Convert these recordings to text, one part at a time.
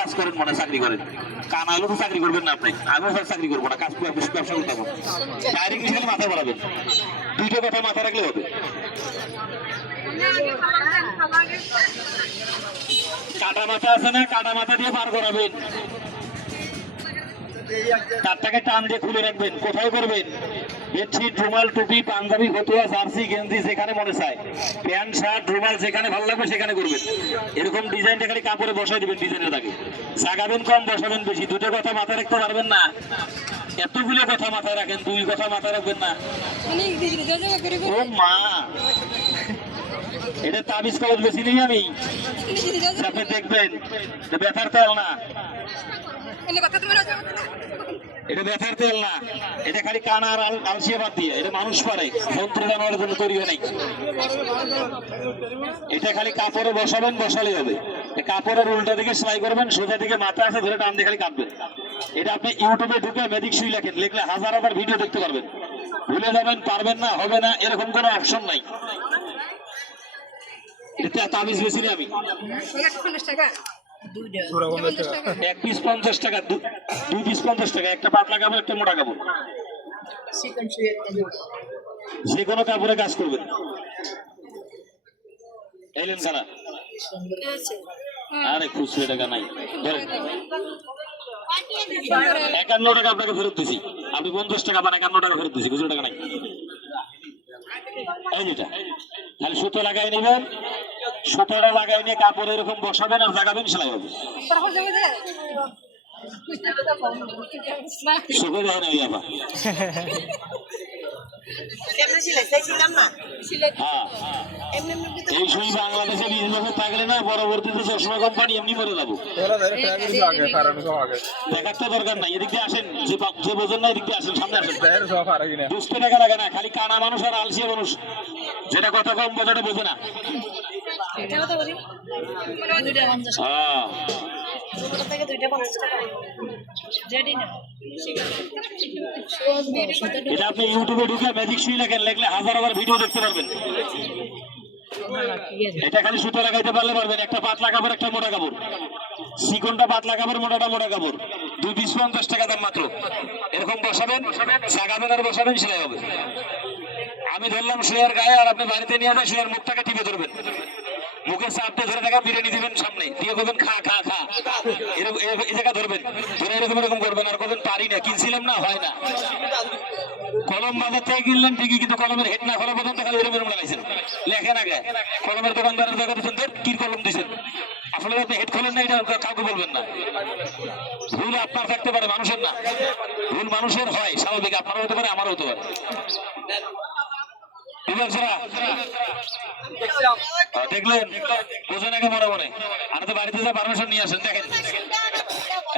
কাজ করেন মনে চাকরি করেন। কানা হলে তো চাকরি করবেন না আপনি। স্যার চাকরি করব না, কাজ ব্যবসা করতে হবে। ডাইরেক্ট সেখানে মাথায় পড়াবেন দুইটা কথা মাথায় রাখলে হবে। কাটা মাথা আছে না, কাটা মাথা দিয়ে পার করাবেন। তারটাকে টান দিয়ে খুলে রাখবেন, কোথায় করবেন? বেডশিট রুমাল টুপি, পাঞ্জাবি ফতুয়া, জার্সি, গেঞ্জি যেখানে মনে চায়। প্যান্ট, শার্ট রুমাল যেখানে ভালো লাগবে সেখানে করবেন। এরকম ডিজাইনটা খালি কাপড়ে বসাই দিবেন ডিজাইনের আগে। জাগাবেন কম, বসাবেন বেশি। দুটো কথা মাথায় রাখতে পারবেন না। এতগুলো কথা মাথায় রাখেন, দুই কথা মাথায় রাখবেন না। ও মা! এটা তাবিজ কাগজ বেশি নেই আমি। আপনি দেখবেন ব্যথার তেল না। এটা ব্যথার তেল না, এটা খালি কানা আর আলসিয়া বাদ দিয়ে, এটা মানুষ পারে যন্ত্র জানোয়ারের জন্য তৈরি হয় এটা খালি কাপড়ে বসাবেন, বসালেই হবে। কাপড়ের উল্টা দিকে সেলাই করবেন, সোজা দিকে মাথা আছে, ধরে টান দিয়ে খালি কাটবেন এটা আপনি ইউটিউবে ঢুকে ম্যাজিক সুই লেখেন, লিখলে হাজার হাজার ভিডিও দেখতে পারবেন। ভুলে যাবেন, পারবেন না, হবে না, এরকম কোনো অপশন নাই। এটা তাবিজ বেশি নেই আমি। এক পিস পঞ্চাশ টাকা দু- দুই পিস পঞ্চাশ টাকা একটা পাতলা কাপড় একটা মোটা কাপড়। যে কোনো কাপড়ে কাজ করবেন এলেন সারা আরে খুচরো টাকা নাই। একান্ন টাকা আপনাকে ফেরত দিছি। আপনি পঞ্চাশ টাকা পান একান্ন টাকা ফেরত দিছি। খুচরো টাকা নাই। এই যেটা খালি সুতো লাগাই নেবেন। সুতোটা লাগাই নিয়ে কাপড় এরকম বসাবেন আর জাগাবেন সেলাই হবে। যায় না ইয়াবা হ্যাঁ এই সুই বাংলাদেশে বিশ বছর থাকলে না পরবর্তীতে চশমা কোম্পানি এমনি মরে যাব দেখার তো দরকার নাই এদিক দিয়ে আসেন যে যে বোঝেন না এদিক দিয়ে আসেন সামনে আসেন। দুষ্ট টাকা লাগে না খালি কানা মানুষ আর আলসিয়া মানুষ। যেটা কথা কম বোঝাটা বোঝে না। হ্যাঁ। এটা আপনি ইউটিউবে ঢুকে ম্যাজিক সুই লেখেন লেখলে হাজার হাজার ভিডিও দেখতে পারবেন। এটা খালি সুতো লাগাইতে পারলে পারবেন। একটা পাতলা কাপড় একটা মোটা কাপড়। সিকনটা পাতলা কাপড় মোটাটা মোটা কাপড়। দুই পিস পঞ্চাশ টাকা দাম মাত্র। এরকম বসাবেন জাগাবেন আর বসাবেন সেলাই হবে। আমি ধরলাম শুয়ার গায়ে আর আপনি বাড়িতে নিয়ে যায় শুয়ার মুখটাকে টিপে ধরবেন। মুখে চাপতে ধরে থাকা বিরিয়ানি দিবেন সামনে। দিয়ে করবেন খা খা খা। এরকম এই জায়গা ধরবেন। ধরে এরকম এরকম করবেন। আর করবেন পারি না, কিনছিলাম না, হয় না। কলম বাজার থেকে কিনলেন, ঠিকই, কিন্তু কলমের হেড না খোলা পর্যন্ত খালি এরকম এরকম লাগাইছেন লেখেন আগে, কলমের দোকানদারের জায়গা দিচ্ছেন কি কলম দিচ্ছেন? আসলে আপনি হেড খোলেন না, এটা কাউকে বলবেন না। ভুল আপনার থাকতে পারে, মানুষের না। ভুল মানুষের হয়, স্বাভাবিক, আপনারও হতে পারে, আমারও হতে পারে। আর তো বাড়িতে যা পারমিশন নিয়ে আসেন দেখেন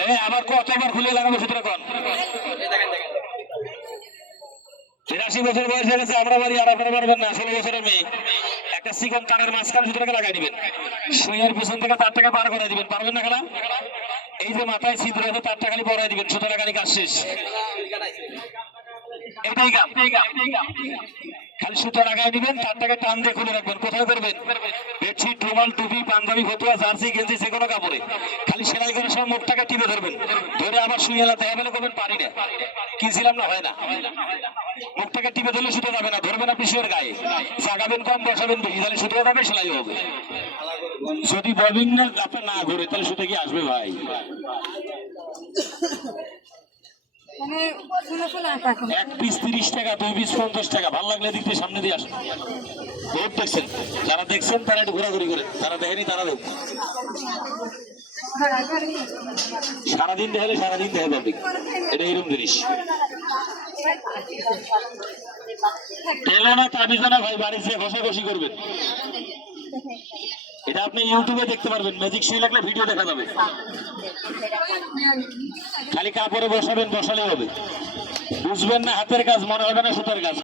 এই আবার কতবার খুলে লাগাবো সুতরাং কোন তিরাশি বছর বয়স হয়ে গেছে আমরা বাড়ি আর আপনারা পারবেন না ষোলো বছরের মেয়ে একটা চিকন তারের মাঝখানে সুতরাং লাগাই দিবেন সুইয়ের পিছন থেকে তার টাকা পার করে দিবেন পারবেন না খেলা এই যে মাথায় ছিদ্র আছে তার টাকা পরাই দিবেন সুতরাং খালি কাজ শেষ খালি সুতো লাগাই দিবেন, তার টাকা টান দিয়ে খুলে রাখবেন। কোথায় করবেন বেডশিট, রুমাল, টুপি, পাঞ্জাবি, ফতুয়া, জার্সি, গেঞ্জি, যে কোনো কাপড়ে। খালি সেলাই করে সব মুখটাকে টিপে ধরবেন। ধরে আবার শুয়ে এলাতে এবেলে করবেন পারি না। কিনছিলাম না, হয় না। মুখটাকে টিপে ধরলে সুতো যাবে না, ধরবেন আপনি শুয়ের গায়ে। জাগাবেন কম, বসাবেন বেশি, তাহলে সুতো যাবে সেলাই হবে। যদি ববিং না, আপনার না ঘুরে, তাহলে সুতো কি আসবে ভাই? এক পিস তিরিশ টাকা দুই পিস পঞ্চাশ টাকা। ভালো লাগলে দিক দিয়ে সামনে দিয়ে আসুন। বহুত দেখছেন। যারা দেখছেন তারা একটু ঘোরাঘুরি করে যারা দেখেনি তারা দেখ সারাদিন দেখলে সারাদিন দেখে পাবলিক এটা এরকম জিনিস। তেলো না তাবিজো না ভাই বাড়ি যেয়ে ঘষা ঘষি করবেন। এটা আপনি ইউটিউবে দেখতে পারবেন। ম্যাজিক শুয়ে লাগলে ভিডিও দেখা যাবে। খালি কাপড়ে বসাবেন, বসালেই হবে। বুঝবেন না হাতের কাজ, মনে হবে না সুতার কাজ।